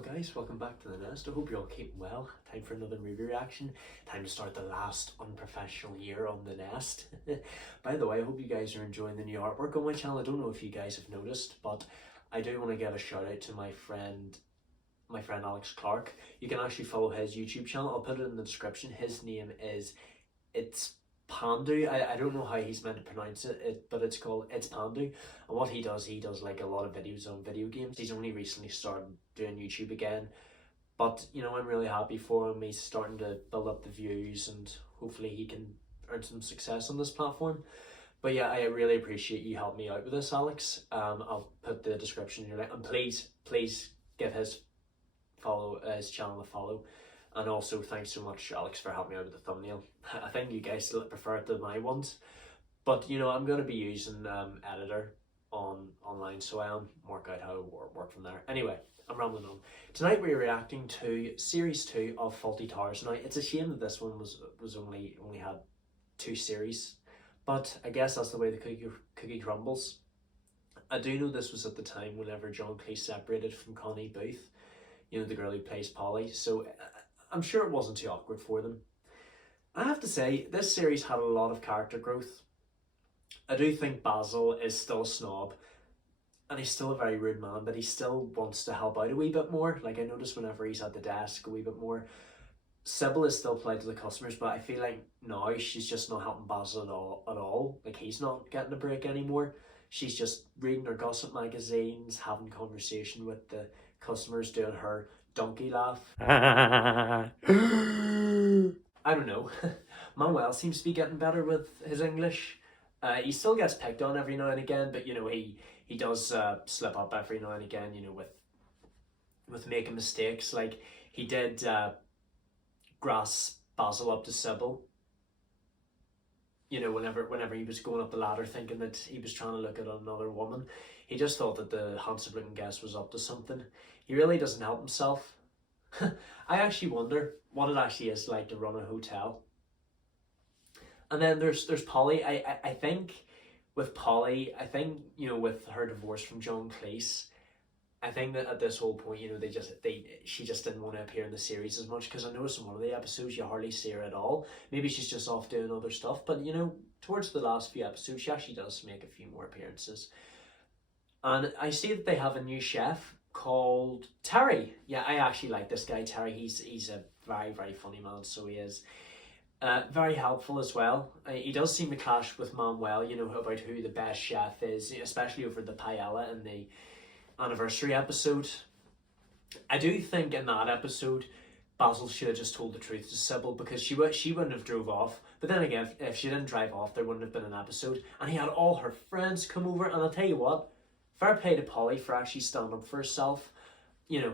Well guys, welcome back to the nest. I hope you're all keeping well. Time for another movie reaction. Time to start the last unprofessional year on the nest. By the way, I hope you guys are enjoying the new artwork on my channel. I don't know if you guys have noticed, but I do want to give a shout out to my friend Alex Clark. You can actually follow his YouTube channel. I'll put it in the description. His name is It's Pandu. I don't know how he's meant to pronounce it, but it's called It's Pandu. And what he does like a lot of videos on video games. He's only recently started doing YouTube again, but you know, I'm really happy for him. He's starting to build up the views and hopefully he can earn some success on this platform. But yeah, I really appreciate you helping me out with this, Alex. I'll put the description in your link, and please give his channel a follow. And also, thanks so much, Alex, for helping me out with the thumbnail. I think you guys still prefer it to my ones. But, you know, I'm going to be using editor online, so I'll work out how to work from there. Anyway, I'm rambling on. Tonight we're reacting to Series 2 of Fawlty Towers. Now, it's a shame that this one was only had 2 series. But I guess that's the way the cookie crumbles. I do know this was at the time whenever John Cleese separated from Connie Booth. You know, the girl who plays Polly. So I'm sure it wasn't too awkward for them. I have to say, this series had a lot of character growth. I do think Basil is still a snob, and he's still a very rude man, but he still wants to help out a wee bit more. Like, I notice whenever he's at the desk a wee bit more. Sybil is still polite to the customers, but I feel like now she's just not helping Basil at all. Like, he's not getting a break anymore. She's just reading her gossip magazines, having conversation with the customers, doing her donkey laugh. I don't know. Manuel seems to be getting better with his English. He still gets picked on every now and again, but you know, he does slip up every now and again, you know, with making mistakes. Like, he did grass Basil up to Sybil. You know, whenever he was going up the ladder thinking that he was trying to look at another woman, he just thought that the handsome looking guest was up to something. He really doesn't help himself. I actually wonder what it actually is like to run a hotel. And then there's Polly. I think with Polly, you know, with her divorce from John Cleese, I think that at this whole point, you know, she just didn't want to appear in the series as much, because I noticed in one of the episodes you hardly see her at all. Maybe she's just off doing other stuff, but you know, towards the last few episodes she actually does make a few more appearances. And I see that they have a new chef called Terry. Yeah, I actually like this guy Terry. He's a very, very funny man, so he is. Very helpful as well. He does seem to clash with Manuel, you know, about who the best chef is, especially over the paella in the anniversary episode. I do think in that episode Basil should have just told the truth to Sybil, because she wouldn't have drove off. But then again, if she didn't drive off, there wouldn't have been an episode. And he had all her friends come over, and I'll tell you what, fair play to Polly for actually standing up for herself. You know,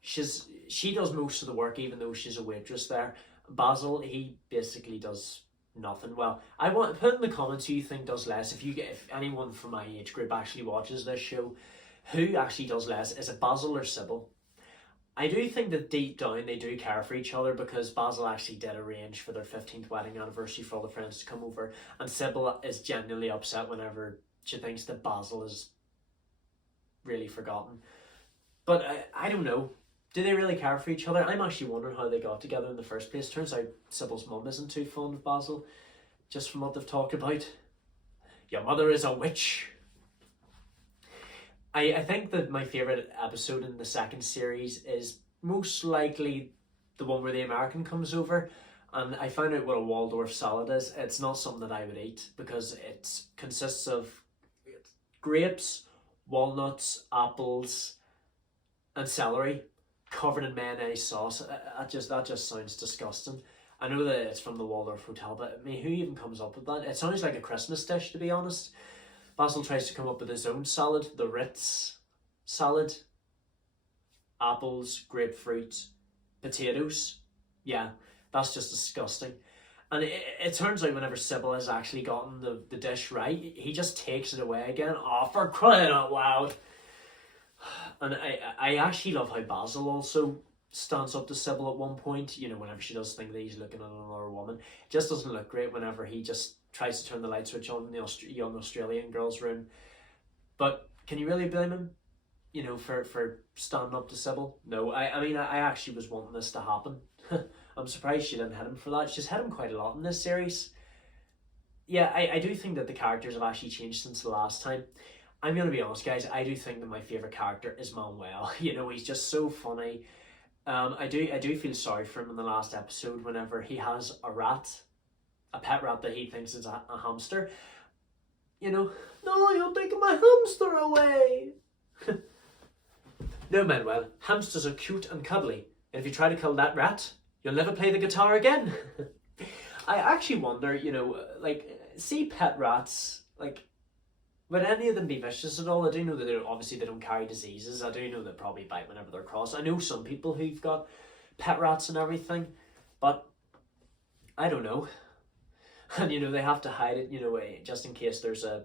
she does most of the work, even though she's a waitress there. Basil, he basically does nothing. Well, I want to put in the comments who you think does less. If anyone from my age group actually watches this show, who actually does less? Is it Basil or Sybil? I do think that deep down they do care for each other, because Basil actually did arrange for their 15th wedding anniversary for all the friends to come over, and Sybil is genuinely upset whenever she thinks that Basil is really forgotten. But I don't know. Do they really care for each other? I'm actually wondering how they got together in the first place. Turns out Sybil's mum isn't too fond of Basil, just from what they've talked about. Your mother is a witch. I think that my favourite episode in the second series is most likely the one where the American comes over, and I found out what a Waldorf salad is. It's not something that I would eat, because it consists of grapes, walnuts, apples, and celery covered in mayonnaise sauce. That just sounds disgusting. I know that it's from the Waldorf Hotel, but I mean, who even comes up with that? It sounds like a Christmas dish, to be honest. Basil tries to come up with his own salad, the Ritz salad. Apples, grapefruit, potatoes. Yeah, that's just disgusting. And it turns out whenever Sybil has actually gotten the dish right, he just takes it away again. Oh, for crying out loud. And I actually love how Basil also stands up to Sybil at one point, you know, whenever she does think that he's looking at another woman. It just doesn't look great whenever he just tries to turn the light switch on in the young Australian girl's room. But can you really blame him? for standing up to Sybil. No, I mean, I actually was wanting this to happen. I'm surprised she didn't hit him for that. She's hit him quite a lot in this series. Yeah, I do think that the characters have actually changed since the last time. I'm going to be honest, guys, I do think that my favourite character is Manuel. He's just so funny. I do feel sorry for him in the last episode whenever he has a pet rat that he thinks is a hamster. No, you're taking my hamster away. No, Manuel, hamsters are cute and cuddly, and if you try to kill that rat, you'll never play the guitar again. I actually wonder, see pet rats, would any of them be vicious at all? I do know that obviously they don't carry diseases. I do know they probably bite whenever they're cross. I know some people who've got pet rats and everything, but I don't know. And they have to hide it, just in case the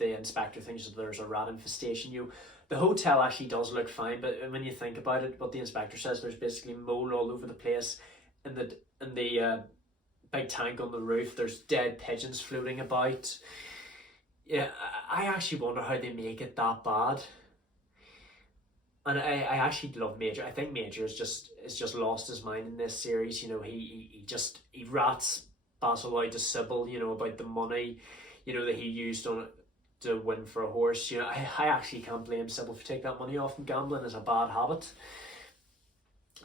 inspector thinks that there's a rat infestation. The hotel actually does look fine, but when you think about it, what the inspector says, there's basically mold all over the place. In the big tank on the roof, there's dead pigeons floating about. Yeah, I actually wonder how they make it that bad. And I actually love Major. I think Major is just lost his mind in this series. He rats Basil out to Sybil, about the money, that he used on it to win for a horse. I actually can't blame Sybil for taking that money off him. Gambling is a bad habit.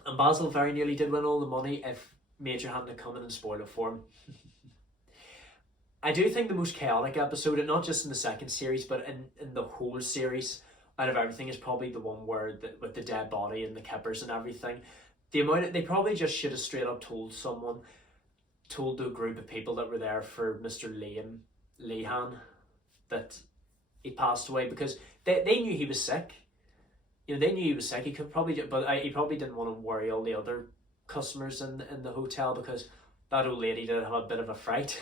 And Basil very nearly did win all the money if Major hadn't come in and spoiled it for him. I do think the most chaotic episode, and not just in the second series, but in the whole series, out of everything, is probably the one with the dead body and the kippers and everything. They probably just should have straight up told the group of people that were there for Mr. Lehan that he passed away, because they knew he was sick. They knew he was sick. He probably didn't want to worry all the other customers in the hotel, because that old lady did have a bit of a fright.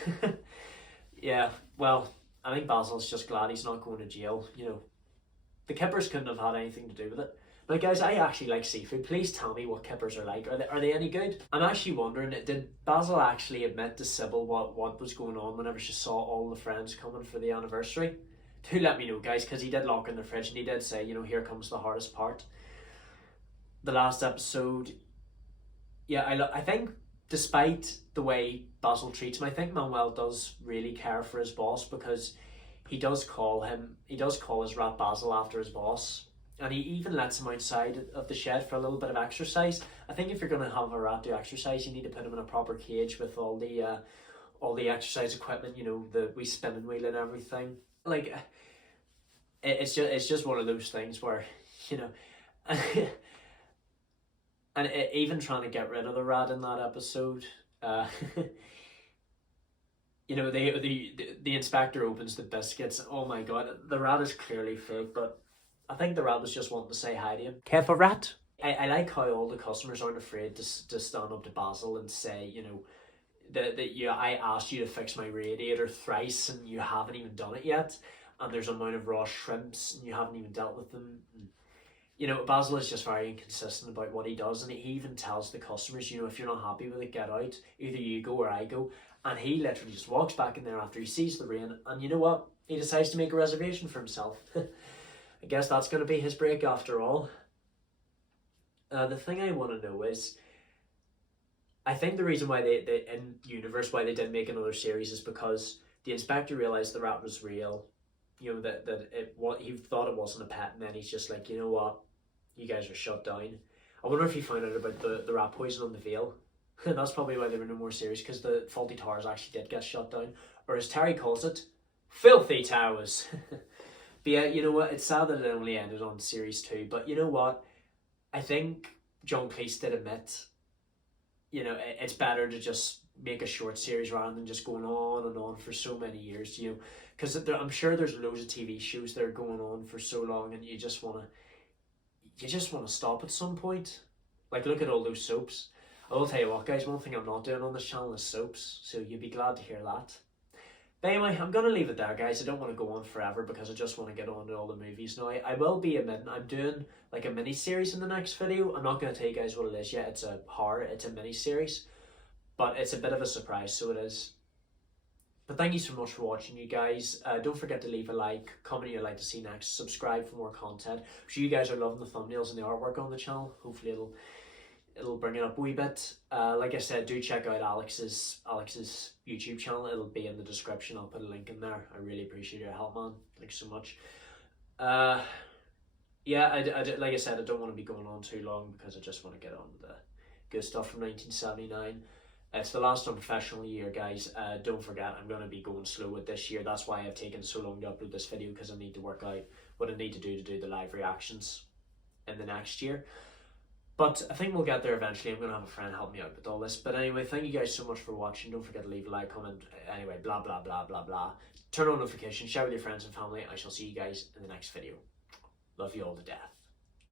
Yeah, well, I think Basil's just glad he's not going to jail. The kippers couldn't have had anything to do with it. Now, guys, I actually like seafood. Please tell me what kippers are like. Are they any good? I'm actually wondering, did Basil actually admit to Sybil what was going on whenever she saw all the friends coming for the anniversary? Do let me know, guys, because he did lock in the fridge and he did say, here comes the hardest part. The last episode, yeah, I think despite the way Basil treats him, I think Manuel does really care for his boss, because he does call his rat Basil after his boss, and he even lets him outside of the shed for a little bit of exercise. I think if you're going to have a rat do exercise, you need to put him in a proper cage with all the exercise equipment, the wee spinning wheel and everything. It's just one of those things where, and even trying to get rid of the rat in that episode, the inspector opens the biscuits. Oh my god, the rat is clearly fake, but I think the rat was just wanting to say hi to him. Careful, rat. I like how all the customers aren't afraid to stand up to Basil and say, I asked you to fix my radiator thrice and you haven't even done it yet, and there's an amount of raw shrimps and you haven't even dealt with them. Basil is just very inconsistent about what he does, and he even tells the customers, if you're not happy with it, get out. Either you go or I go. And he literally just walks back in there after he sees the rain, and you know what? He decides to make a reservation for himself. I guess that's going to be his break after all. The thing I want to know is, I think the reason why they in universe why they didn't make another series is because the inspector realized the rat was real. He thought it wasn't a pet, and then he's just like, you know what, you guys are shut down. I wonder if he found out about the rat poison on the Veil. That's probably why there were no more series, because the Fawlty Towers actually did get shut down, or as Terry calls it, Filthy Towers. But yeah, you know what, it's sad that it only ended on series 2, but you know what, I think John Cleese did admit, it's better to just make a short series rather than just going on and on for so many years, because I'm sure there's loads of TV shows that are going on for so long, and you just want to stop at some point. Look at all those soaps. I will tell you what, guys, one thing I'm not doing on this channel is soaps, so you'd be glad to hear that. But anyway, I'm going to leave it there, guys. I don't want to go on forever because I just want to get on to all the movies now. I will be I'm doing a mini-series in the next video. I'm not going to tell you guys what it is yet. It's a mini-series, but it's a bit of a surprise, so it is. But thank you so much for watching, you guys. Don't forget to leave a like, comment you'd like to see next, subscribe for more content. I'm sure you guys are loving the thumbnails and the artwork on the channel. Hopefully it'll bring it up a wee bit. Like I said, do check out Alex's YouTube channel. It'll be in the description. I'll put a link in there. I really appreciate your help, man. Thanks so much. Yeah, like I said, I don't want to be going on too long because I just want to get on the good stuff from 1979. It's the last unprofessional year, guys. Don't forget, I'm going to be going slow with this year. That's why I've taken so long to upload this video, because I need to work out what I need to do the live reactions in the next year. But I think we'll get there eventually. I'm going to have a friend help me out with all this. But anyway, thank you guys so much for watching. Don't forget to leave a like, comment. Anyway, blah, blah, blah, blah, blah. Turn on notifications, share with your friends and family. I shall see you guys in the next video. Love you all to death.